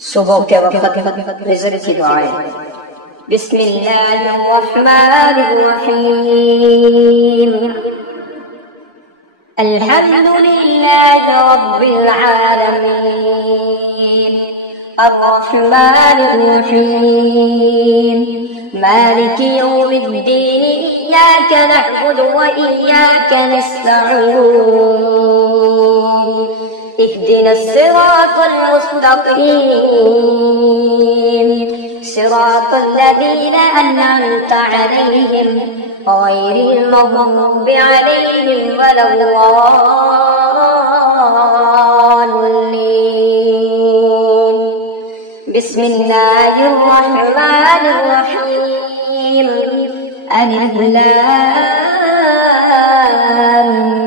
सुबह के वक्त विज़र की दुआएं। बिस्मिल्लाहिर्रहमानिर्रहीम। अल्हम्दुलिल्लाहि रब्बिल आलमीन अर्रहमानिर्रहीम मालिकि यौमिद्दीन इय्याका नअबुदु व इय्याका नस्तईन اهدنا الصراط المستقيم صراط الذين أنعمت عليهم غير المغضوب عليهم ولا الضالين. بسم الله الرحمن الرحيم. ألف لام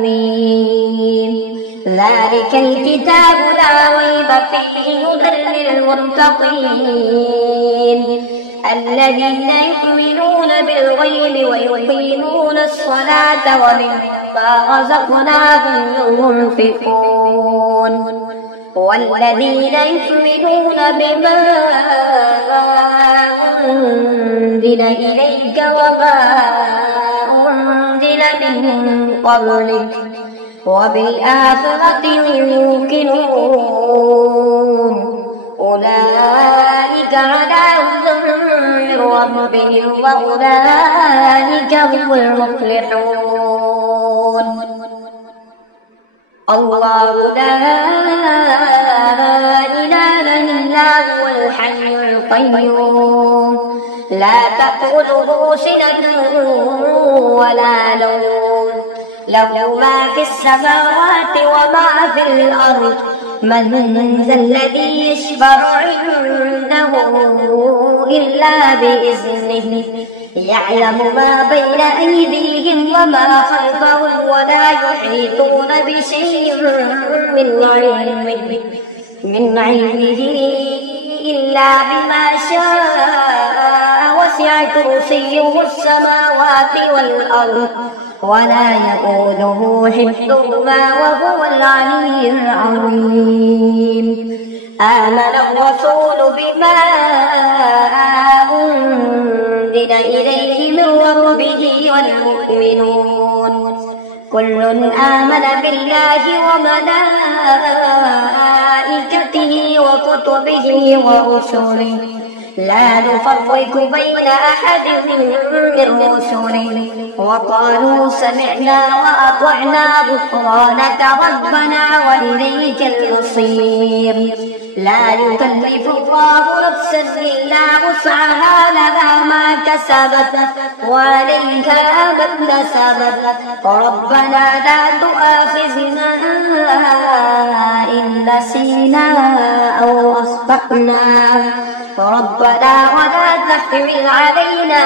ميم ذلك الكتاب لا ريب فيه هدى للمتقين الذين يؤمنون بالغيب ويقيمون الصلاة ومما رزقناهم ينفقون والذين يؤمنون بما أنزل إليك وما أنزل من قبلك وبالآخرة يوقنون أولئك على هدى من ربهم وأولئك هم المفلحون. الله لا إله إلا هو الحي القيوم لا تأخذه سنة ولا نوم له ما في السماوات وما في الأرض من ذا الذي يشفع عنده إلا بإذنه يعلم ما بين أيديهم وما خلفهم ولا يحيطون بشيء من علمه إلا بما شاء وسع كرسيه السماوات والأرض ولا يؤوده حفظهما وهو العلي العظيم. آمن الرسول بما أنزل إليه من ربه والمؤمنون كل آمن بالله وملائكته وكتبه ورسله لا نفرق بين أحد من رسله وقالوا سمعنا وأطعنا غفرانك ربنا وإليك المصير. لا يكلف الله نفسا إلا وسعها لها ما كسبت وعليها ما اكتسبت ربنا لا تؤاخذنا إن نسينا أو أخطأنا ربنا ولا تحمل علينا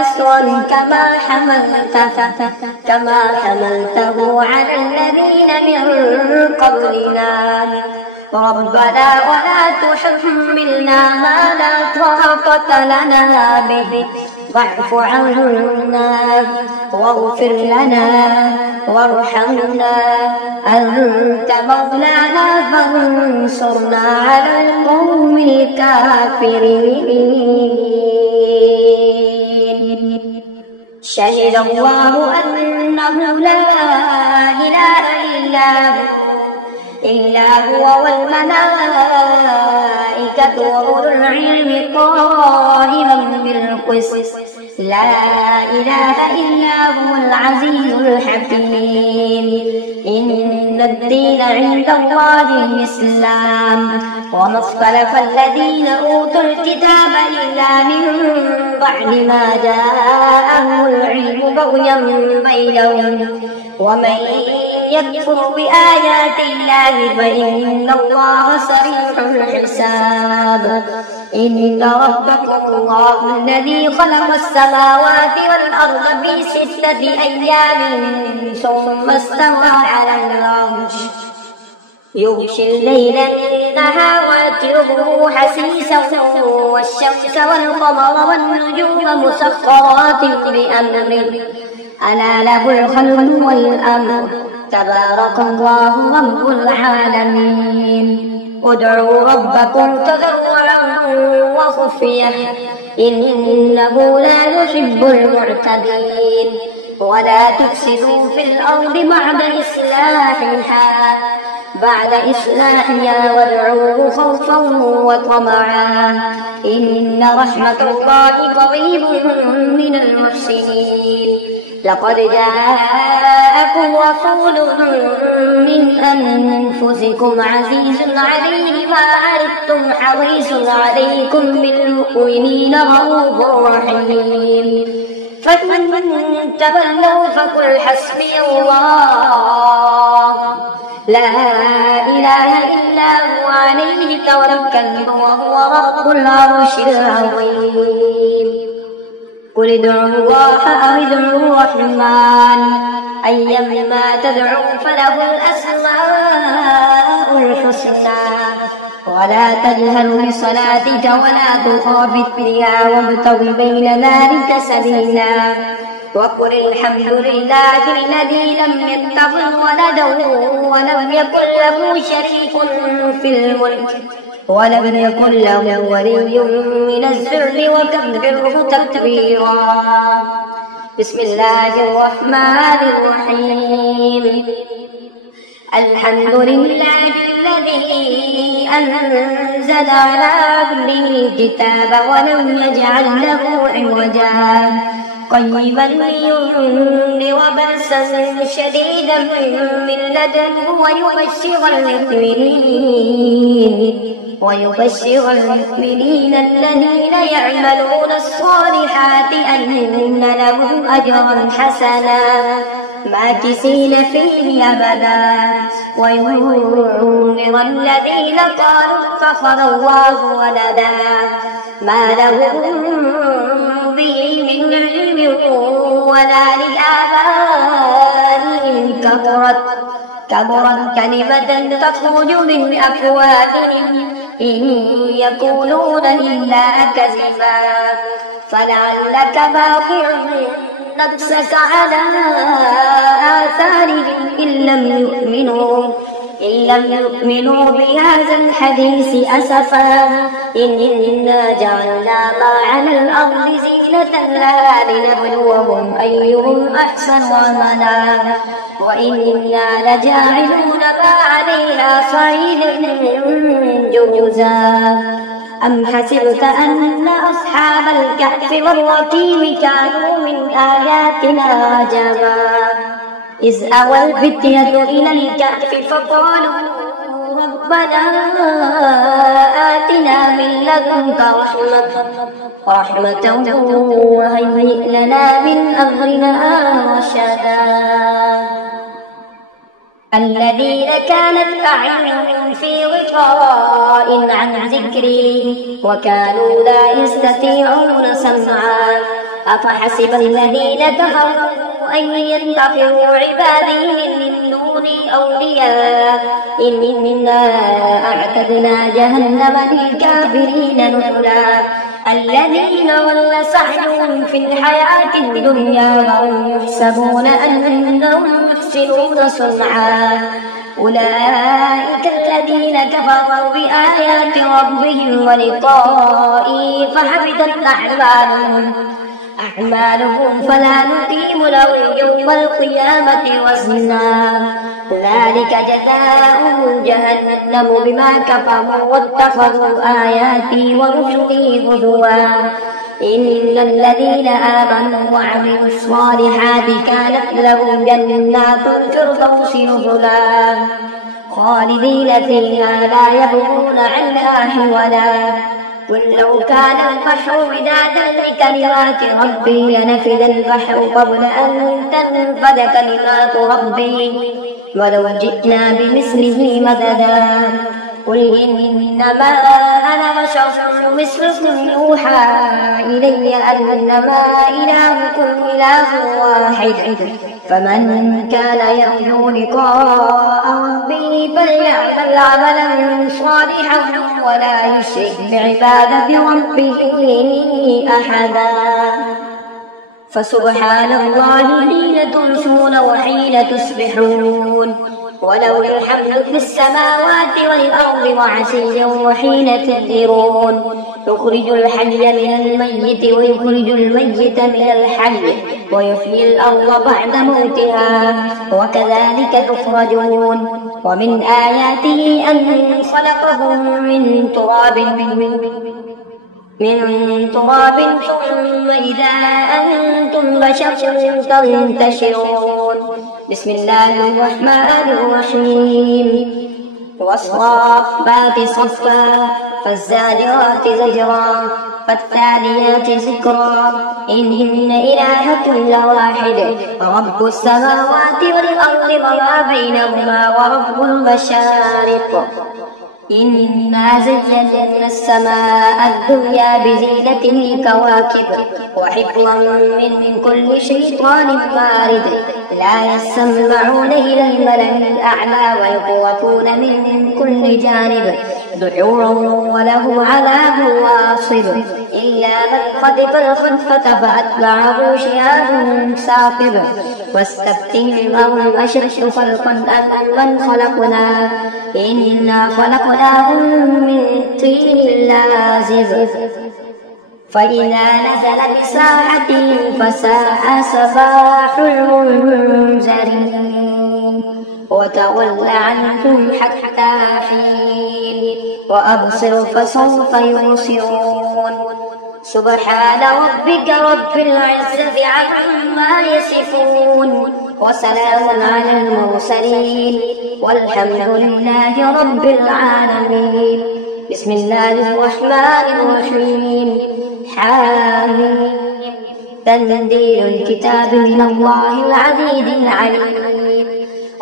إصرا كما حملته على الذين من قبلنا ربنا ولا تحملنا ما لا طاقة لنا به واعف عنا واغفر لنا وارحمنا أنت مولانا فانصرنا على القوم الكافرين. شهد الله أنه لا إله إلا هو والملائكة وأولو العلم قائما بالقسط لا إله إلا هو العزيز الحكيم. إن الدين عند الله الإسلام وما اختلف الذين أوتوا الكتاب إلا من بعد ما جاءهم العلم بغيا بينهم ومن يكفر بآيات الله فإن الله سريع الحساب. إن ربكم الله الذي خلق السماوات والأرض في 6 أيام ثم استوى على العرش يغشي الليل النهار يطلبه حسيسا والشمس والقمر والنجوم مسخرات بأمره ألا له الخلق والأمر تبارك الله رب العالمين. ادعوا ربكم تضرعا وخفية إنه لا يحب المعتدين ولا تفسدوا في الأرض بعد إصلاحها وادعوه خوفا وطمعا إن رحمة الله قريب من المحسنين لقد جاءكم رسول من أنفسكم عزيز عليه ما عنتم حريص عليكم بالمؤمنين رؤوف رحيم فإن تولوا فقل حسبي الله لا إله إلا هو عليه توكلت وهو رب العرش العظيم قل ادعوا الله أو ادعوا الرحمن أيما تدعوا فله الأسماء الحسنى ولا تجهر بصلاتك ولا تخافت بها وابتغ بين ذلك سبيلا وقل الحمد لله الذي لم يتخذ ولدا ولم يكن له شريك في الملك ولم يكن له ولي من الذل وكبره تكبيرا بسم الله الرحمن الرحيم الحمد لله الذي أنزل على عبده الكتاب ولم يجعل له عوجا قيما لينذر بأسا شديدا من لدنه ويبشر المؤمنين الذين يعملون الصالحات أن لهم أجرا حسنا ماكثين فيه أبدا وينذر الذين قالوا اتخذ الله ولدا ما لهم به من علم ولا لآبائهم كبرت كلمة تخرج من أفواههم إن يقولون إلا كذبا فلعلك باخع نفسك على آثارهم إن لم يؤمنوا بهذا الحديث أسفا إنا جعلنا ما على الأرض زينة لها لنبلوهم أيهم أحسن عملا وإنا لجاعلون ما عليها صعيدا جرزا أم حسبت أن أصحاب الكهف والرقيم كانوا من آياتنا عجبا إذ أوى الفتية إلى الكهف فقالوا ربنا آتنا من لدنك رحمة وهيئ لنا من أمرنا رشدا الذين كانت أعينهم في غطاء عن ذكري وكانوا لا يستطيعون سمعا أفحسب الذين كفروا أن يتخذوا عبادي من دوني أولياء إنا أعتدنا جهنم للكافرين نزلا الذين ضل سعيهم في الحياة الدنيا وهم يحسبون أنهم يحسنون صنعا أولئك الذين كفروا بآيات ربهم ولقائه فحبطت أعمالهم فلا نقيم لهم يوم القيامة وزنا ذلك جزاؤهم جهنم بما كفروا واتخذوا آياتي ورسلي هزوا إن الذين آمنوا وعملوا الصالحات كانت لهم جنات الفردوس نزلا خالدين فيها لا يبغون عنها حولا قل لو كان البحر مدادا لكلمات ربي لنفد البحر قبل أن تنفد كلمات ربي ولو جئنا بمثله مددا قل إنما أنا بشر مثلكم يوحى إلي أنما إلهكم إله واحد فمن كان يرجو لقاء ربه فليعمل عملا صالحا ولا يشرك بعبادة ربه أحدا فسبحان الله حين تمسون وحين تصبحون وله الحمد في السماوات والأرض وعشيا وحين تظهرون يخرج الحي من الميت ويخرج الميت من الحي ويحيي الأرض بعد موتها وكذلك تخرجون ومن آياته أن خلقكم من تراب ثم إذا أنتم بشر تنتشرون بسم الله الرحمن الرحيم والصافات صفا فالزاجرات زجرا فالتاليات ذكرا إن إلهكم لواحد رب السماوات والأرض وما بينهما ورب المشارق إنا زينا السماء الدنيا بزينة الكواكب وحفظا من كل شيطان مارد لا يسمعون إلى الملأ الأعلى ويقوتون من كل جانب دحورا وله عذاب واصب إلا من خطف الخطفة فأتبعه شهاب ثاقب واستفتهم أهم أشد خلقا أم من خلقنا إنا خلقناهم من طين لازب فإذا نزل بساحتهم فساء صباح المنذرين وتول عنهم حتى حين وأبصر فسوف يبصرون سبحان ربك رب العزة عما يصفون وسلام على المرسلين والحمد لله رب العالمين بسم الله الرحمن الرحيم حامين تنزيل الكتاب من الله العزيز العليم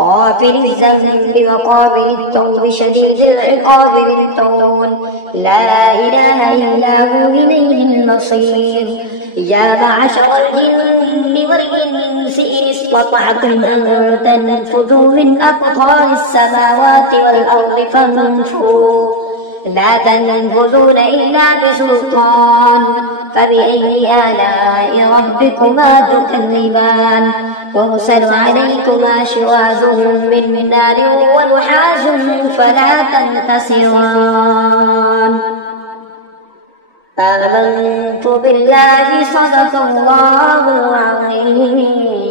غافر الذنب وقابل التوب شديد العقاب بالطول لا إله إلا هو إليه المصير يا معشر الجن والإنس إن استطعتم أن تنفذوا من أقطار السماوات والأرض فانفذوا لا تنفذون إلا بسلطان فبأي آلاء ربكما تكذبان يرسل عليكما شواظ من نار ونحاس فلا تنتصران آمنت بالله صدق الله العظيم.